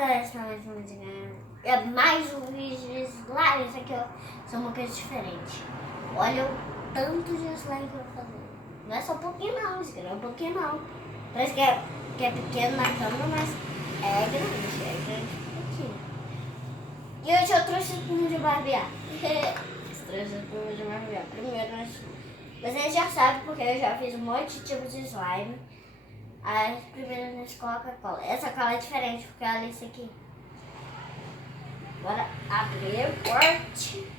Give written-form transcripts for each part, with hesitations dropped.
galera, esse canal é mais um vídeo de slime, isso aqui é uma coisa diferente. Olha o tanto de slime que eu vou fazer. Não é só um pouquinho não, isso aqui não é um pouquinho não. Parece que é pequeno na câmera, mas é grande pouquinho. E hoje eu trouxe espuma de barbear. Trouxe espuma de barbear. Primeiro, vocês já sabem porque eu já fiz um monte de tipos de slime. Aí primeiro a gente coloca a cola. Essa cola é diferente porque olha isso aqui. Agora abrir o corte.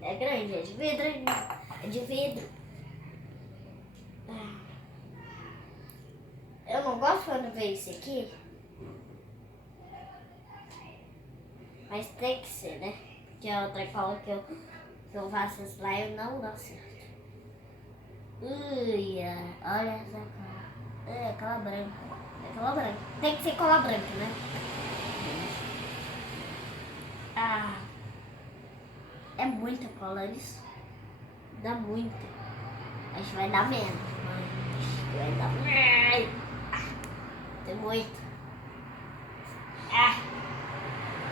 É grande, é de vidro. É de vidro. Eu não gosto quando vê isso aqui. Mas tem que ser, né? Porque a outra cola que eu faço slime não dá certo. Olha essa cola. É cola branca. É cola branca. Tem que ser cola branca, né? É muita cola isso. Dá muita. Acho que vai dar menos. Mas vai dar menos. Tem muito.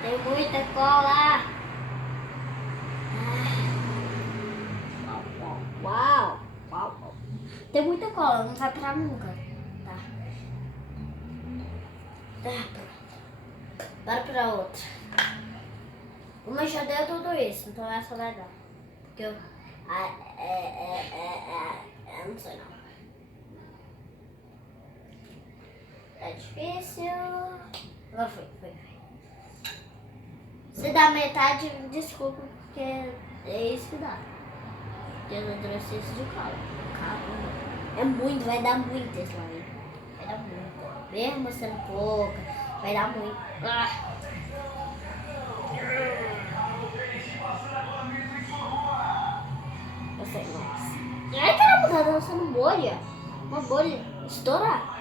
Tem muita cola. Uau. Tem muita cola, não vai parar nunca. Tá. Pronto. Bora pra outra. Uma já deu tudo isso, então essa vai dar. Porque eu... não sei não. É difícil. Agora foi. Se dá metade, desculpa, porque é isso que dá. Porque eu trouxe isso de cola. Caramba. É muito, vai dar muito slime. Vai dar muito. Mesmo sendo pouca, vai dar muito. Eu sei mais. Ai, caramba, tá dançando bolha. Uma bolha. Estourar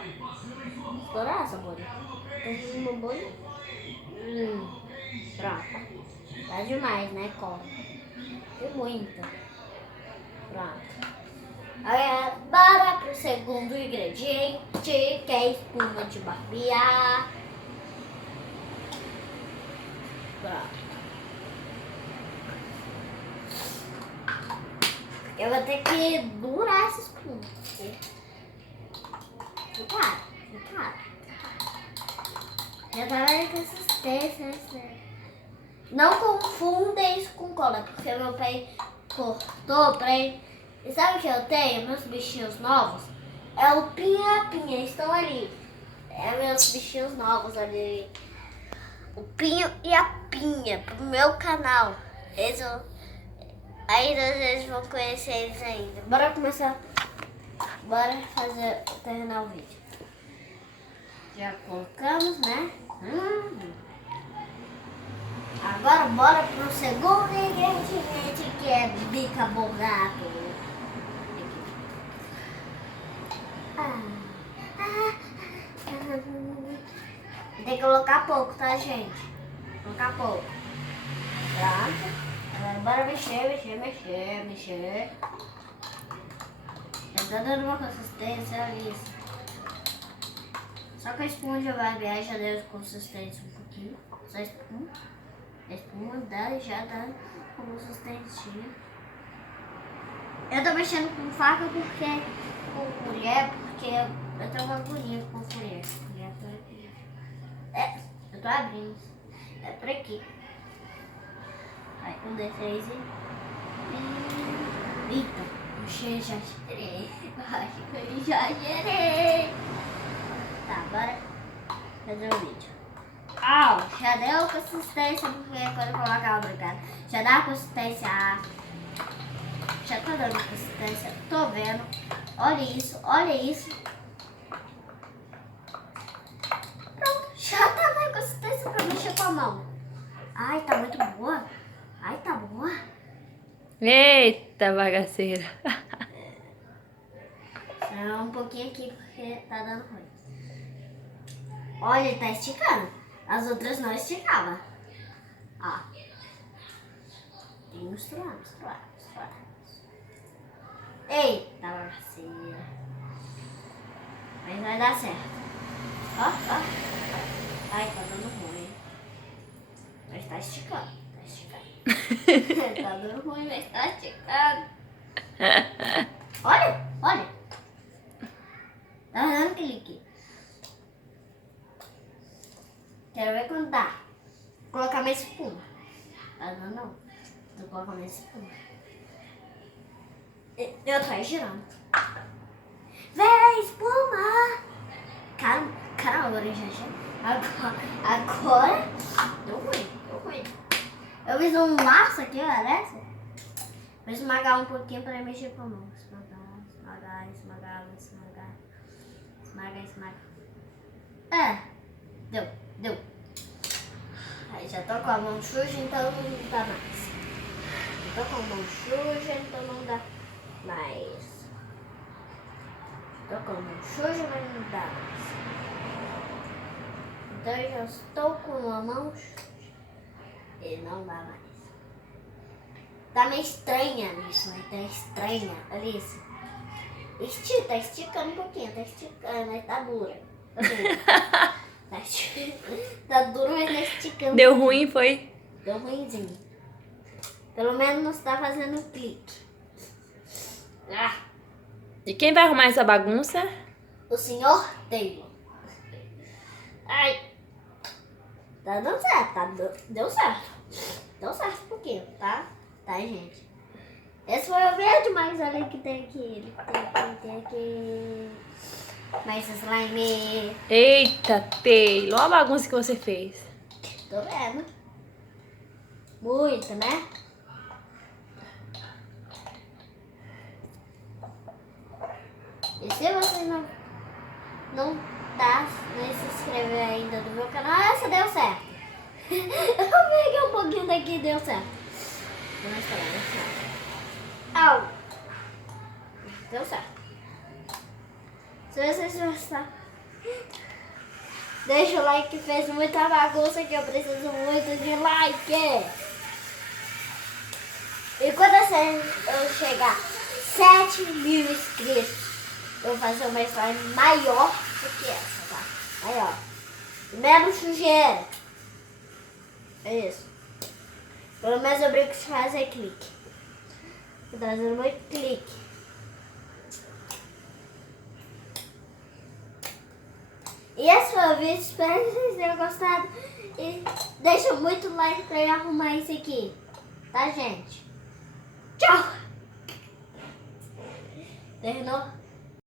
essa bolha. Tá fazendo uma bolha? Pronto. Tá demais, né, cola? Tem muita. Pronto. Agora, bora pro segundo ingrediente, que é espuma de barbear. Pronto. Eu vou ter que durar essa espuma. Cara. Já tá na consistência. Não confunda isso com cola, porque meu pai cortou pra ele. E sabe o que eu tenho? Meus bichinhos novos? É o Pinha, estão ali. É meus bichinhos novos ali. O Pinho e a Pinha, pro meu canal. Ainda vocês vão conhecer eles ainda. Bora começar. Bora terminar o vídeo. Já colocamos, né? Agora bora pro segundo ingrediente, que é bicarbonato. Tem que colocar pouco, tá, gente? Colocar pouco. Pronto. Agora bora mexer. Já tá dando uma consistência, olha isso. Só que a espuma já vai viajar, já deu consistência um pouquinho. Só a espuma. A espuma já dá consistência. Eu tô mexendo com faca porque... com colher, porque eu tenho uma agonia com colher. Eu tô abrindo. É por aqui. Aí, um, dois, três e... Eita, já gerei. Acho que eu já gerei. Tá, bora fazer o vídeo. Já deu consistência, porque quando eu colocar a obrigada, já dá consistência. Já tá dando consistência, tô vendo. Olha isso. Pronto, já tá dando consistência pra mexer com a mão. Ai, tá muito boa. Tá boa. Eita, bagaceira. Só um pouquinho aqui, porque tá dando ruim. Olha, ele tá esticando. As outras não esticavam. Tem que misturar. Eita, bagaceira. Mas vai dar certo. Ai, tá dando ruim. Mas tá esticando. Tá esticando. Tá dando ruim, mas tá esticando. Olha, olha. Tá dando clique. Quero ver quando dá. Vou colocar mais espuma. Tá dando não. Vou colocar mais espuma. Eu tô aí girando. Vem, espuma! Caramba, agora já chega. Agora deu ruim. Eu fiz um laço aqui, parece. Vou esmagar um pouquinho pra mexer com a mão. Esmagar. É, deu. Aí já tô com a mão suja, então não dá mais. Tô com a mão suja, então não dá mais. Tô com a mão suja, mas não dá mais. Então eu já estou com a mão suja e não dá mais. Tá meio estranha isso, né? Tá estranha, olha isso. Tá esticando um pouquinho, tá esticando, mas tá dura. Tá duro, mas tá esticando. Deu ruim, foi? Deu ruimzinho. Pelo menos não está fazendo clique. Ah, E quem vai arrumar essa bagunça? o senhor Taylor. Ai. Tá dando certo, deu certo. Deu certo um pouquinho, tá? Tá, gente? Esse foi o verde, mas olha que tem aqui. Tem aqui. Mais slime. Eita, Taylor, olha a bagunça que você fez. Tô vendo. Muito, né? E se você não se inscreveu ainda no meu canal, essa deu certo. Eu peguei um pouquinho daqui e deu certo. Vou mostrar, deu certo. Au! Deu certo. Se vocês gostaram, deixa o like que fez muita bagunça, que eu preciso muito de like. E quando eu chegar 7.000 inscritos, eu vou fazer uma slime maior do que essa, tá? Maior. Menos sujeira. É isso. Pelo menos eu brinco de fazer clique. Tô trazendo muito clique. E esse foi o vídeo, espero que vocês tenham gostado. E deixa muito like pra eu arrumar isso aqui. Tá, gente? Tchau! Terminou?